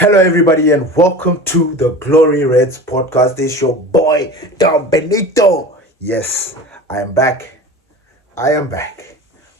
Hello, everybody, and welcome to the Glory Reds podcast. It's your boy, Don Benito. Yes, I am back.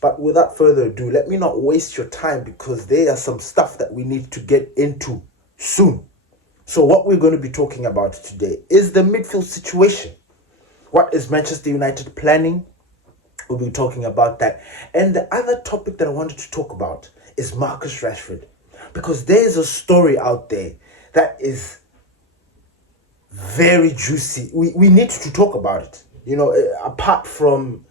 But without further ado, let me not waste your time because there are some stuff that we need to get into soon. So what we're going to be talking about today is the midfield situation. What is Manchester United planning? We'll be talking about that. And the other topic that I wanted to talk about is Marcus Rashford. Because there is a story out there that is very juicy. We need to talk about it. Apart from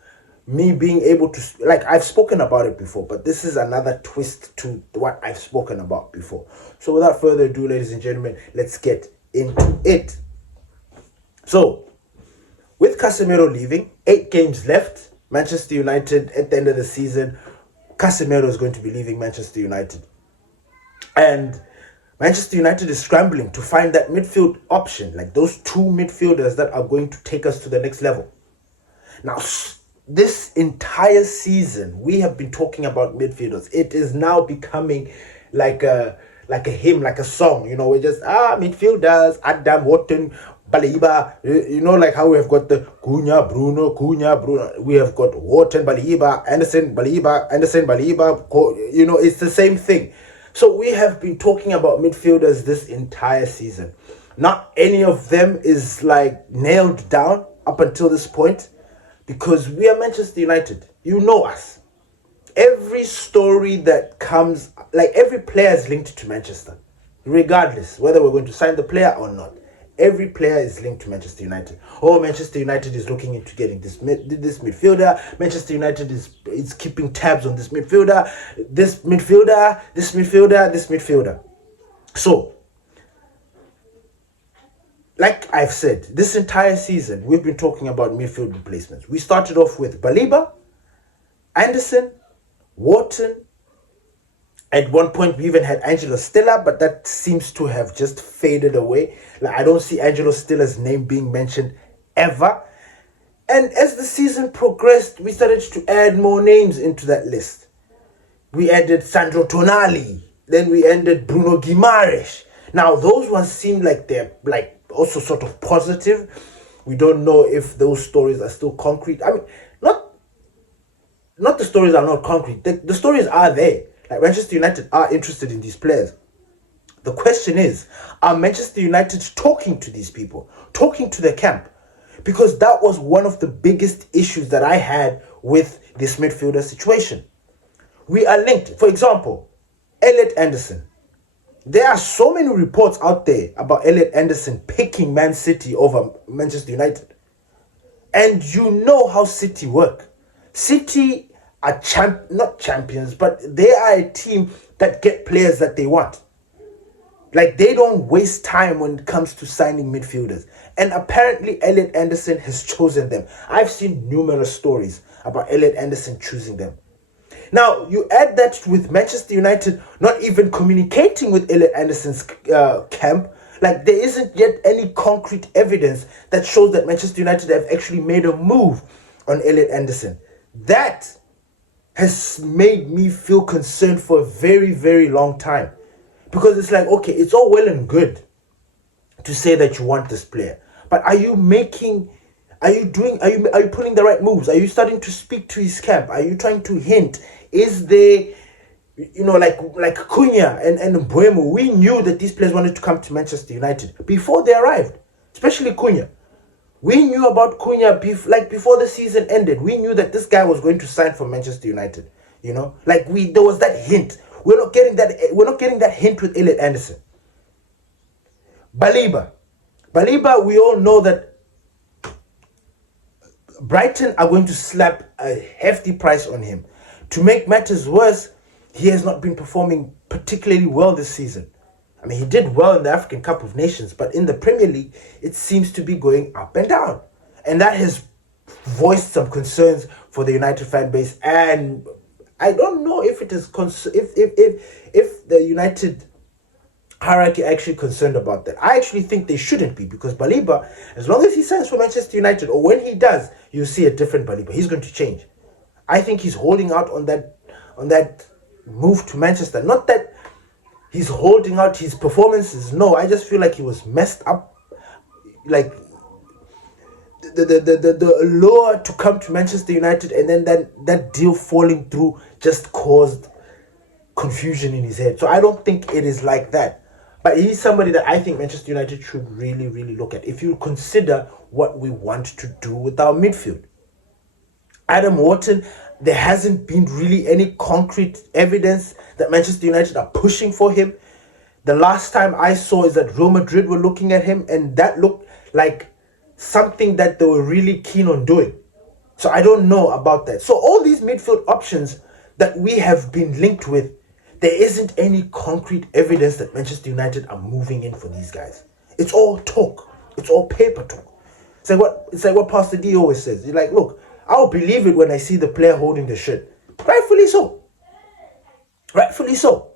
me being able to, I've spoken about it before, but this is another twist to what I've spoken about before. So without further ado, ladies and gentlemen, let's get into it. So, with Casemiro leaving, 8 games left, Manchester United at the end of the season, Casemiro is going to be leaving Manchester United. And Manchester United is scrambling to find that midfield option, like those two midfielders that are going to take us to the next level. Now, this entire season, we have been talking about midfielders. It is now becoming like a hymn, like a song. We're just, midfielders, Adam, Wharton, Baliba, like how we have got the Cunha, Bruno. We have got Wharton, Baliba, Anderson, Baliba. It's the same thing. So we have been talking about midfielders this entire season. Not any of them is nailed down up until this point because we are Manchester United. You know us. Every story that comes, every player is linked to Manchester, regardless whether we're going to sign the player or not. Every player is linked to Manchester United. Oh, Manchester United is looking into getting this midfielder. Manchester United is keeping tabs on this midfielder. This midfielder. So, like I've said, this entire season, we've been talking about midfield replacements. We started off with Baliba, Anderson, Wharton. At one point, we even had Angelo Stella, but that seems to have just faded away. I don't see Angelo Stella's name being mentioned ever. And as the season progressed, we started to add more names into that list. We added Sandro Tonali. Then we added Bruno Guimaraes. Now, those ones seem like they're also sort of positive. We don't know if those stories are still concrete. I mean, not the stories are not concrete. The stories are there. Manchester United are interested in these players. The question is, are Manchester United talking to these people? Talking to the camp? Because that was one of the biggest issues that I had with this midfielder situation. We are linked. For example, Elliot Anderson. There are so many reports out there about Elliot Anderson picking Man City over Manchester United. And you know how City work. City are not champions, but they are a team that get players that they want. They don't waste time when it comes to signing midfielders. And apparently Elliot Anderson has chosen them. I've seen numerous stories about Elliot Anderson choosing them. Now, you add that with Manchester United not even communicating with Elliot Anderson's camp. There isn't yet any concrete evidence that shows that Manchester United have actually made a move on Elliot Anderson. That has made me feel concerned for a very, very long time. Because it's okay, it's all well and good to say that you want this player. But are you putting the right moves? Are you starting to speak to his camp? Are you trying to hint? Is there, like Cunha and Mbeumo, we knew that these players wanted to come to Manchester United before they arrived, especially Cunha. We knew about Cunha before the season ended. We knew that this guy was going to sign for Manchester United. There was that hint. We're not getting that hint with Elliot Anderson. Baliba, we all know that Brighton are going to slap a hefty price on him. To make matters worse, he has not been performing particularly well this season. I mean, he did well in the African Cup of Nations, but in the Premier League, it seems to be going up and down. And that has voiced some concerns for the United fan base. And I don't know if it is if the United hierarchy actually concerned about that. I actually think they shouldn't be, because Baliba, as long as he signs for Manchester United, or when he does, you see a different Baliba. He's going to change. I think he's holding out on that move to Manchester. Not that he's holding out his performances. No, I just feel like he was messed up. Like the allure to come to Manchester United, and then that deal falling through just caused confusion in his head. So I don't think it is like that. But he's somebody that I think Manchester United should really, really look at. If you consider what we want to do with our midfield. Adam Wharton, there hasn't been really any concrete evidence that Manchester United are pushing for him. The last time I saw is that Real Madrid were looking at him, and that looked like something that they were really keen on doing. So I don't know about that. So all these midfield options that we have been linked with, there isn't any concrete evidence that Manchester United are moving in for these guys. It's all talk. It's all paper talk. It's like what Pastor D always says. He's like, look, I'll believe it when I see the player holding the shirt. Rightfully so. Rightfully so.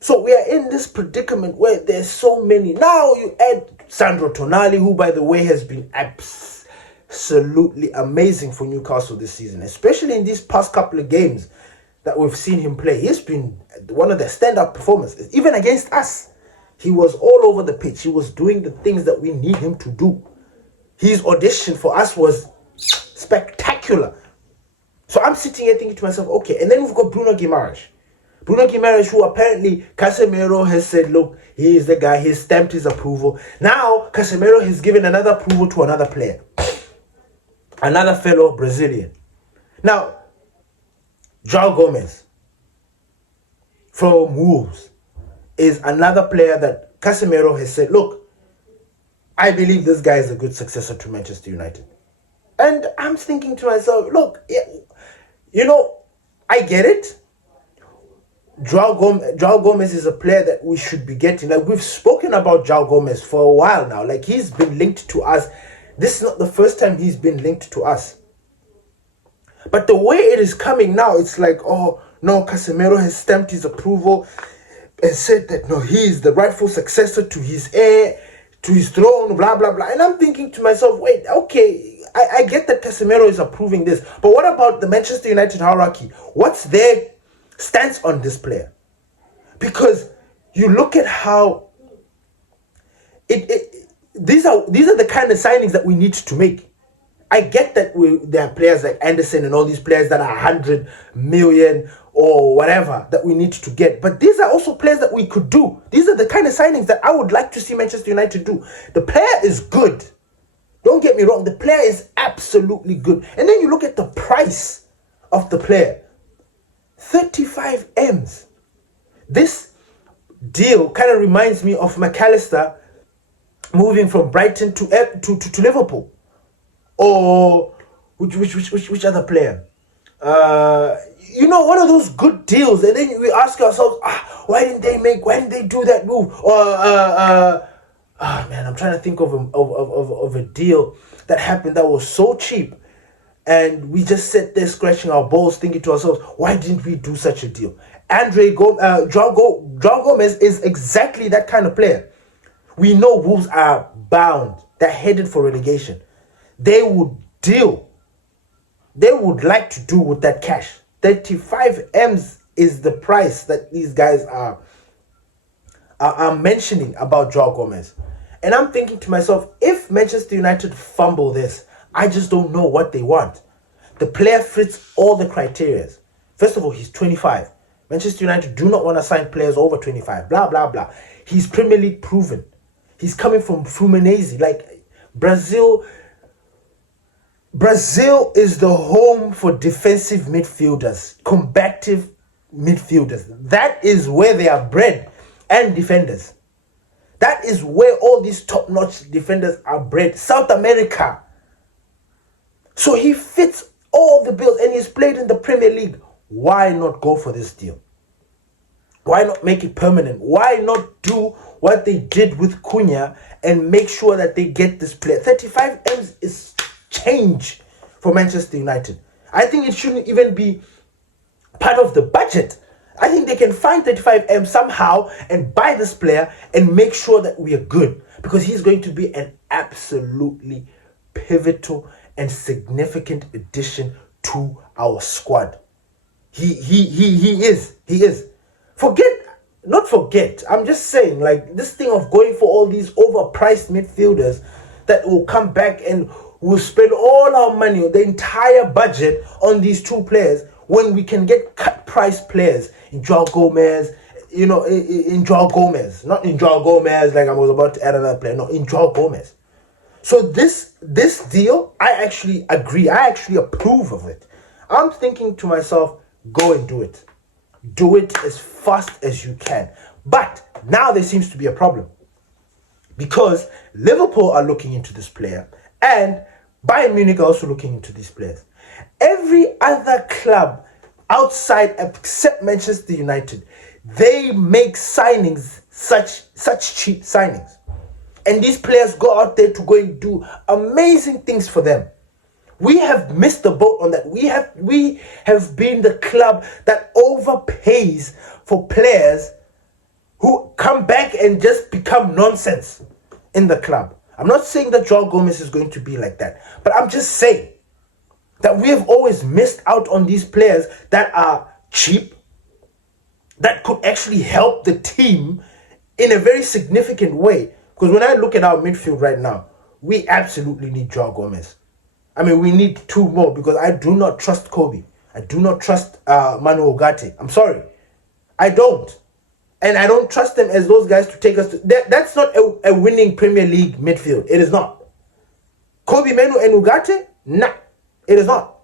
So we are in this predicament where there's so many. Now you add Sandro Tonali, who, by the way, has been absolutely amazing for Newcastle this season, especially in these past couple of games that we've seen him play. He's been one of the standout performances. Even against us, he was all over the pitch. He was doing the things that we need him to do. His audition for us was spectacular. So I'm sitting here thinking to myself, okay, and then we've got Bruno Guimaraes. Bruno Guimaraes, who apparently Casemiro has said, look, he is the guy, he's stamped his approval. Now, Casemiro has given another approval to another player. Another fellow Brazilian. Now, Joao Gomes from Wolves is another player that Casemiro has said, look, I believe this guy is a good successor to Manchester United. And I'm thinking to myself, look, you know, I get it. Joao Gomes is a player that we should be getting. Like, we've spoken about Joao Gomes for a while now. Like, he's been linked to us. This is not the first time he's been linked to us. But the way it is coming now, it's like, oh, no, Casemiro has stamped his approval and said that, no, he is the rightful successor to his heir, to his throne, blah, blah, blah. And I'm thinking to myself, wait, okay, I get that Casemiro is approving this. But what about the Manchester United hierarchy? What's their stance on this player? Because you look at how these are the kind of signings that we need to make. I get that there are players like Anderson and all these players that are 100 million or whatever that we need to get. But these are also players that we could do. These are the kind of signings that I would like to see Manchester United do. The player is good. Don't get me wrong. The player is absolutely good. And then you look at the price of the player. 35 M's. This deal kind of reminds me of McAllister moving from Brighton to Liverpool. Or which other player? You know, one of those good deals, and then we ask ourselves, why didn't they do that move? Or man, I'm trying to think of a deal that happened that was so cheap, and we just sat there scratching our balls, thinking to ourselves, why didn't we do such a deal? Joao Gomes is exactly that kind of player. We know Wolves are bound; they're headed for relegation. They would deal. They would like to do with that cash. 35 M's is the price that these guys are mentioning about Joao Gomes. And I'm thinking to myself, if Manchester United fumble this, I just don't know what they want. The player fits all the criteria. First of all, he's 25. Manchester United do not want to sign players over 25. Blah, blah, blah. He's Premier League proven. He's coming from Fluminense. Like, Brazil is the home for defensive midfielders, combative midfielders. That is where they are bred, and defenders. That is where all these top-notch defenders are bred. South America. So he fits all the bills, and he's played in the Premier League. Why not go for this deal? Why not make it permanent? Why not do what they did with Cunha and make sure that they get this player? 35 M's is change for Manchester United. I think it shouldn't even be part of the budget. I think they can find 35 M somehow and buy this player and make sure that we are good, because he's going to be an absolutely pivotal and significant addition to our squad. He is. Forget not forget, I'm just saying, like, this thing of going for all these overpriced midfielders that will come back and will spend all our money, the entire budget on these two players, when we can get cut price players in Joao Gomes, in Joao Gomes, not in Joao Gomes like I was about to add another player, no, in Joao Gomes. So this deal, I actually agree, I actually approve of it. I'm thinking to myself, go and do it. Do it as fast as you can. But now there seems to be a problem, because Liverpool are looking into this player and Bayern Munich are also looking into these players. Every other club outside except Manchester United, they make signings, such cheap signings. And these players go out there to go and do amazing things for them. We have missed the boat on that. We have been the club that overpays for players who come back and just become nonsense in the club. I'm not saying that Joao Gomes is going to be like that, but I'm just saying that we have always missed out on these players that are cheap, that could actually help the team in a very significant way. Because when I look at our midfield right now, we absolutely need Joao Gomes. I mean, we need two more, because I do not trust Kobe. I do not trust Manu Ogate. I'm sorry. I don't. And I don't trust them as those guys to take us to... That's not a winning Premier League midfield. It is not. Kobe, Manu and Ugarte? Nah. It is not.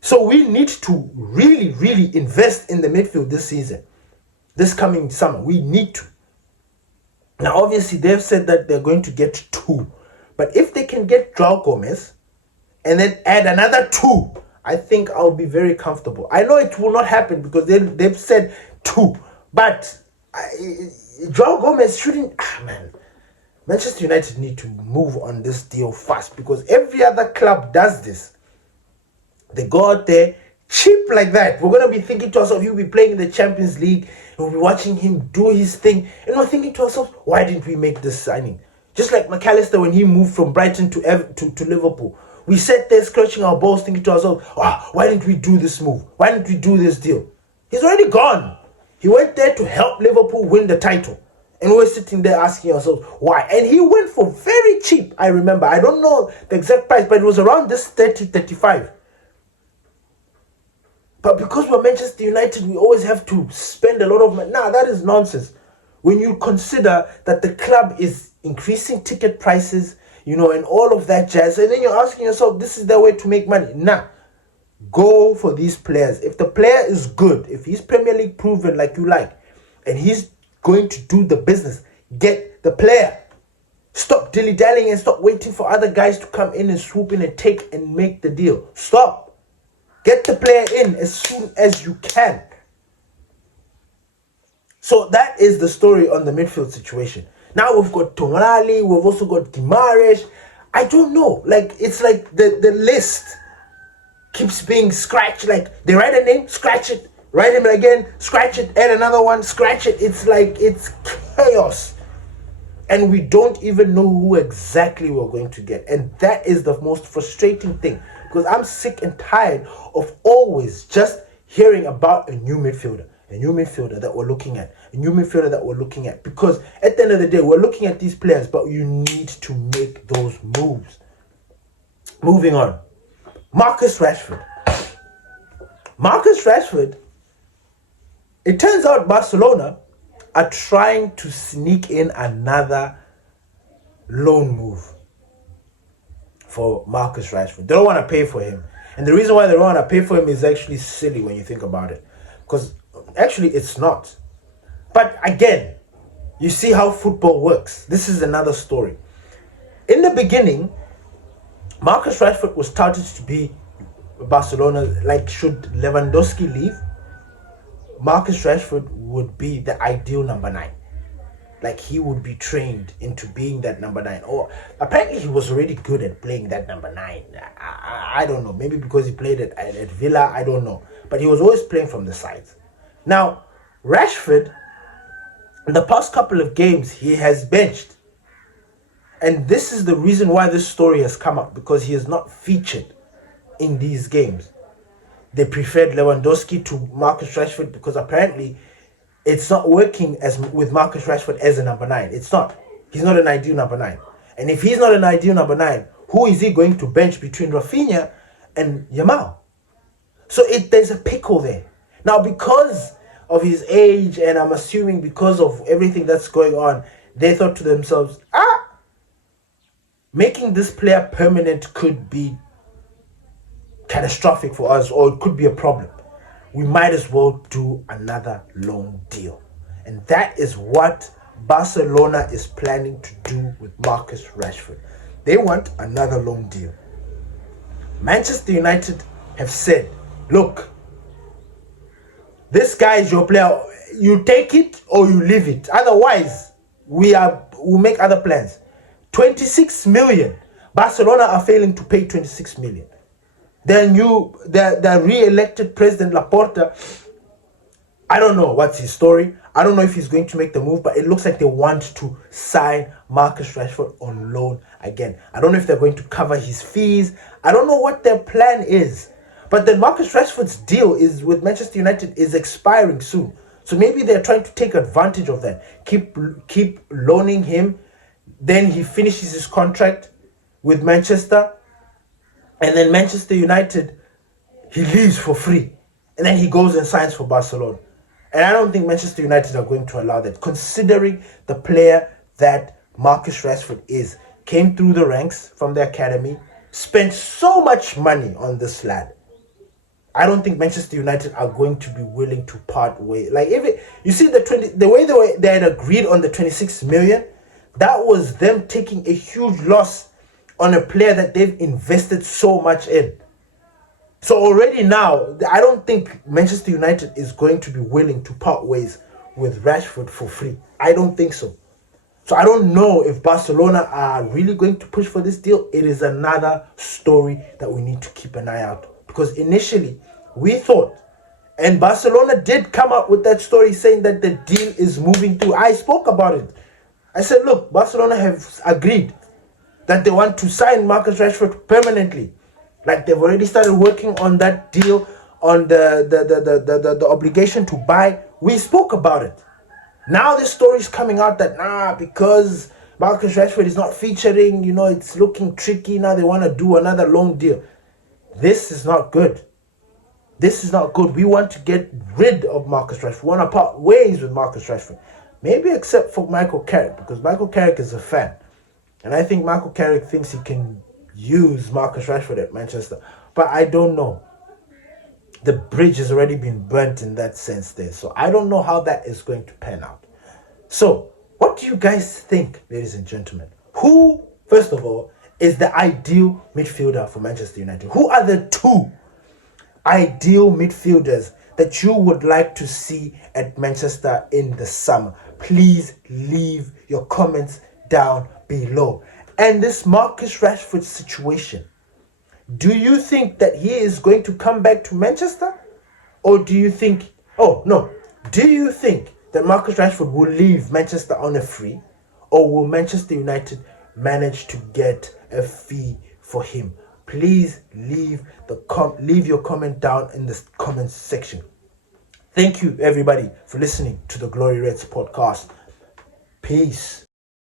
So we need to really, really invest in the midfield this season. This coming summer. We need to. Now, obviously, they've said that they're going to get two. But if they can get Joao Gomes and then add another two, I think I'll be very comfortable. I know it will not happen because they've said two. But Joao Gomes shouldn't... man. Manchester United need to move on this deal fast, because every other club does this. They go out there cheap like that. We're going to be thinking to ourselves, he'll be playing in the Champions League. We'll be watching him do his thing. And we're thinking to ourselves, why didn't we make this signing? Just like McAllister when he moved from Brighton to Liverpool. We sat there scratching our balls thinking to ourselves, why didn't we do this move? Why didn't we do this deal? He's already gone. He went there to help Liverpool win the title. And we're sitting there asking ourselves, why? And he went for very cheap, I remember. I don't know the exact price, but it was around this 30, 35. But because we're Manchester United, we always have to spend a lot of money. Nah, that is nonsense. When you consider that the club is increasing ticket prices, and all of that jazz, and then you're asking yourself, this is their way to make money. Nah. Go for these players. If the player is good, if he's Premier League proven like you like, and he's going to do the business, get the player. Stop dilly-dallying and stop waiting for other guys to come in and swoop in and take and make the deal. Stop. Get the player in as soon as you can. So that is the story on the midfield situation. Now we've got Tonali, we've also got Guimaraes. I don't know. Like, it's like the list keeps being scratched. Like, they write a name, scratch it, write him again, scratch it, add another one, scratch it. It's like, it's chaos. And we don't even know who exactly we're going to get. And that is the most frustrating thing. Because I'm sick and tired of always just hearing about a new midfielder that we're looking at. Because at the end of the day, we're looking at these players, but you need to make those moves. Moving on. Marcus Rashford. It turns out Barcelona are trying to sneak in another loan move for Marcus Rashford. They don't want to pay for him. And the reason why they don't want to pay for him is actually silly when you think about it. Because actually it's not. But again, you see how football works. This is another story. In the beginning, Marcus Rashford was touted to be Barcelona, like, should Lewandowski leave, Marcus Rashford would be the ideal number 9. Like, he would be trained into being that number 9. Or apparently he was already good at playing that number 9. I don't know. Maybe because he played at Villa, I don't know. But he was always playing from the sides. Now, Rashford, in the past couple of games, he has benched. And this is the reason why this story has come up, because he is not featured in these games. They preferred Lewandowski to Marcus Rashford because apparently it's not working as with Marcus Rashford as a number 9. It's not. He's not an ideal number 9. And if he's not an ideal number 9, who is he going to bench between Rafinha and Yamal? So there's a pickle there. Now, because of his age, and I'm assuming because of everything that's going on, they thought to themselves, making this player permanent could be catastrophic for us, or it could be a problem. We might as well do another loan deal. And that is what Barcelona is planning to do with Marcus Rashford. They want another loan deal. Manchester United have said, look, this guy is your player. You take it or you leave it. Otherwise, we'll make other plans. 26 million. Barcelona are failing to pay 26 million. The re-elected president Laporta, I don't know what's his story. I don't know if he's going to make the move, but it looks like they want to sign Marcus Rashford on loan again. I don't know if they're going to cover his fees. I don't know what their plan is. But then Marcus Rashford's deal is with Manchester United is expiring soon. So maybe they're trying to take advantage of that. Keep loaning him. Then he finishes his contract with Manchester. And then Manchester United, he leaves for free. And then he goes and signs for Barcelona. And I don't think Manchester United are going to allow that, considering the player that Marcus Rashford is. Came through the ranks from the academy, spent so much money on this lad. I don't think Manchester United are going to be willing to part ways. Like, you see the way they had agreed on the 26 million, that was them taking a huge loss on a player that they've invested so much in. So already now, I don't think Manchester United is going to be willing to part ways with Rashford for free. I don't think so. So I don't know if Barcelona are really going to push for this deal. It is another story that we need to keep an eye out. Because initially, we thought, and Barcelona did come up with that story saying that the deal is moving through. I spoke about it. I said, look, Barcelona have agreed that they want to sign Marcus Rashford permanently. Like, they've already started working on that deal, on the obligation to buy. We spoke about it. Now this story is coming out that, because Marcus Rashford is not featuring, it's looking tricky. Now they want to do another loan deal. This is not good. This is not good. We want to get rid of Marcus Rashford. We want to part ways with Marcus Rashford. Maybe except for Michael Carrick, because Michael Carrick is a fan. And I think Michael Carrick thinks he can use Marcus Rashford at Manchester. But I don't know. The bridge has already been burnt in that sense there. So I don't know how that is going to pan out. So what do you guys think, ladies and gentlemen? Who, first of all, is the ideal midfielder for Manchester United? Who are the two ideal midfielders that you would like to see at Manchester in the summer? Please leave your comments down below. And this Marcus Rashford situation, do you think that he is going to come back to Manchester? Or do you think, do you think that Marcus Rashford will leave Manchester on a free? Or will Manchester United manage to get a fee for him? Please leave your comment down in the comment section. Thank you, everybody, for listening to the Glory Reds podcast. Peace.